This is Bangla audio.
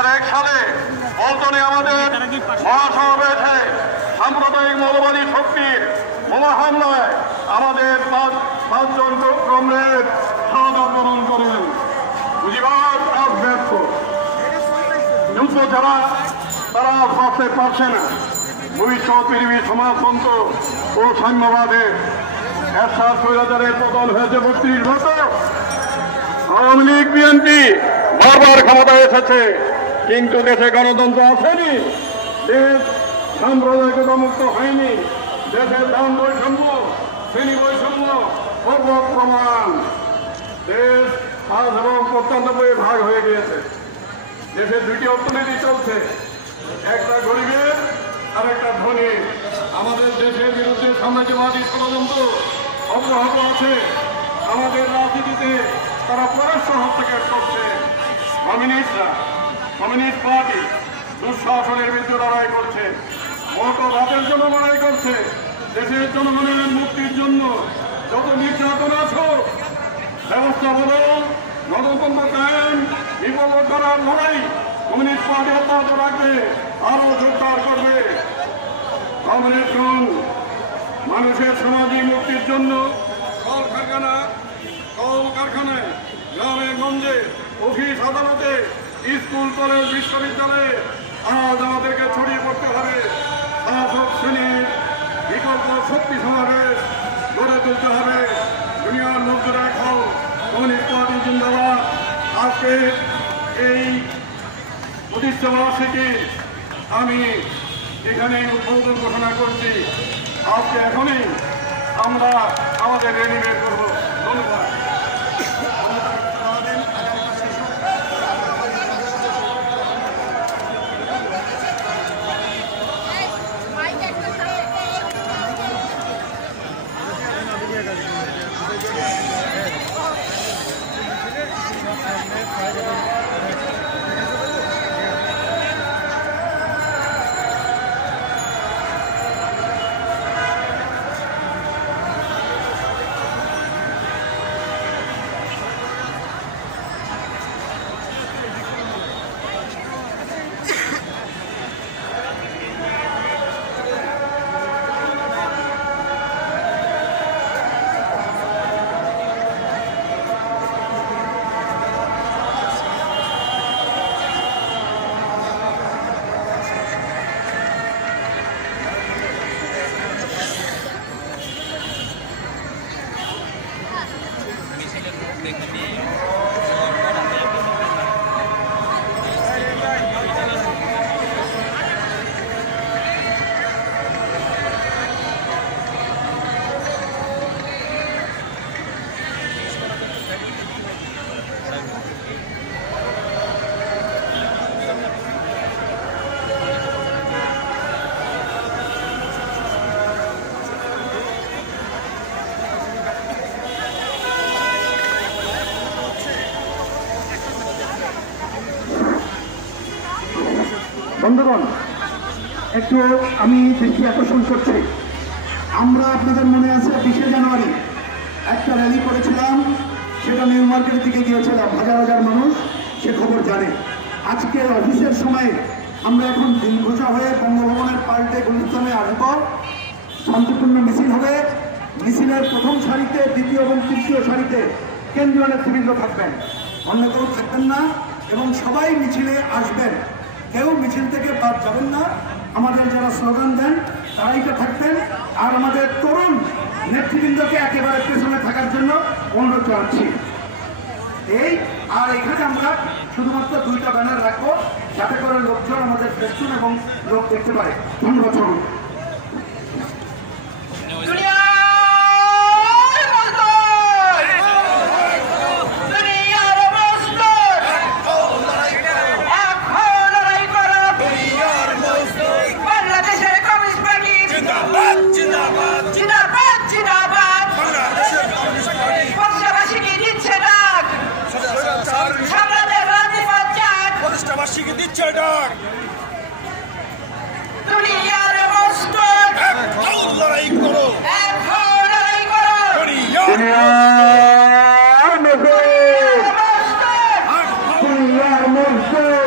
2001 সালে পল্টনে আমাদের মহাসমাবেশে সাম্প্রদায়িক মৌলবাদী শক্তির বোমা হামলায় আমাদের পাঁচজন কমরেড শাহাদাত বরণ করেন। পুঁজিবাদ আজ ব্যর্থ, যুদ্ধ ছাড়া তারা বাঁচতে পারছে না। ভবিষ্যৎ পৃথিবীর সমাজতন্ত্র ও সাম্যবাদে এরশাদ স্বৈরাচারের পতন হয়েছে 32 বছর। আওয়ামী লীগ বিএনপি বারবার ক্ষমতায় এসেছে, কিন্তু দেশে গণতন্ত্র আসেনি, দেশ সাম্প্রদায়িকতা মুক্ত হয়নি, দেশের দাম বৈষম্য, শ্রেণী বৈষম্য সর্বত প্রমাণ। দেশ আজ এবং প্রত্যন্ত বয়ে ভাগ হয়ে গিয়েছে। দেশের দুইটি অর্থনীতি চলছে, একটা গরিবের আর একটা ধনী। আমাদের দেশের বিরুদ্ধে সাম্রাজ্যবাদী ষড়যন্ত্র অব্যাহত আছে। আমাদের রাজনীতিতে তারা পরস্পর হস্তক্ষেপ করছে। কমিউনিস্ট পার্টি দুঃশাসনের বিরুদ্ধে লড়াই করছে, মোটো ভাতের জন্য লড়াই করছে, দেশের জনগণের মুক্তির জন্য। যত নির্যাতন আছে ব্যবস্থা বদল, গণতন্ত্র কায়েম, বিপদ করার লড়াই কমিউনিস্ট পার্টি অব্যাহত রাখবে, আরো জোরদার করবে। মানুষের সামাজিক মুক্তির জন্য কলকারখানায়, গ্রামে গঞ্জে, অফিস আদালতে, স্কুল কলেজ বিশ্ববিদ্যালয়ে আজ আমাদেরকে ছড়িয়ে পড়তে হবে। শাসক শ্রেণীর বিকল্প শক্তি সমাবেশ গড়ে তুলতে হবে। দুনিয়ার মধ্যে খাও কমিউনিস্ট পার্টি জিন্দাবাদ। আজকে এই প্রতিষ্ঠাবার্ষিকী আমি এখানে উদ্বোধন ঘোষণা করছি। আজকে এখনই আমরা আমাদের র্যালি বের করবো। ধন্যবাদ। বন্ধুগণ, একটু আমি দৃষ্টি আকর্ষণ করছি। আমরা আপনাদের মনে আছে 20শে জানুয়ারি একটা র্যালি করেছিলাম, সেটা নিউ মার্কেটের দিকে গিয়েছিলাম, হাজার হাজার মানুষ সে খবর জানে। আজকে অফিসের সময়ে আমরা এখন দিনঘোষা হয়ে বঙ্গভবনের পাল্টে গুলিস্তানে আসব। শান্তিপূর্ণ মিছিল হবে। মিছিলের প্রথম সারিতে, দ্বিতীয় এবং তৃতীয় সারিতে কেন্দ্রীয় নেতৃবৃন্দ থাকবেন, অন্য কেউ থাকবেন না, এবং সবাই মিছিলে আসবেন। কেউ মিছিল থেকে বাদ যাবেন না। আমাদের যারা স্লোগান দেন তারাই তো থাকবেন। আর আমাদের তরুণ নেতৃবৃন্দকে একেবারে পেছনে থাকার জন্য অনুরোধ জানাচ্ছি। আর এখানে আমরা শুধুমাত্র 2টা ব্যানার রাখবো, যাতে করে লোকজন আমাদের দেখুন এবং লোক দেখতে পারে। ধন্যবাদ। দুনিয়ার মজদুর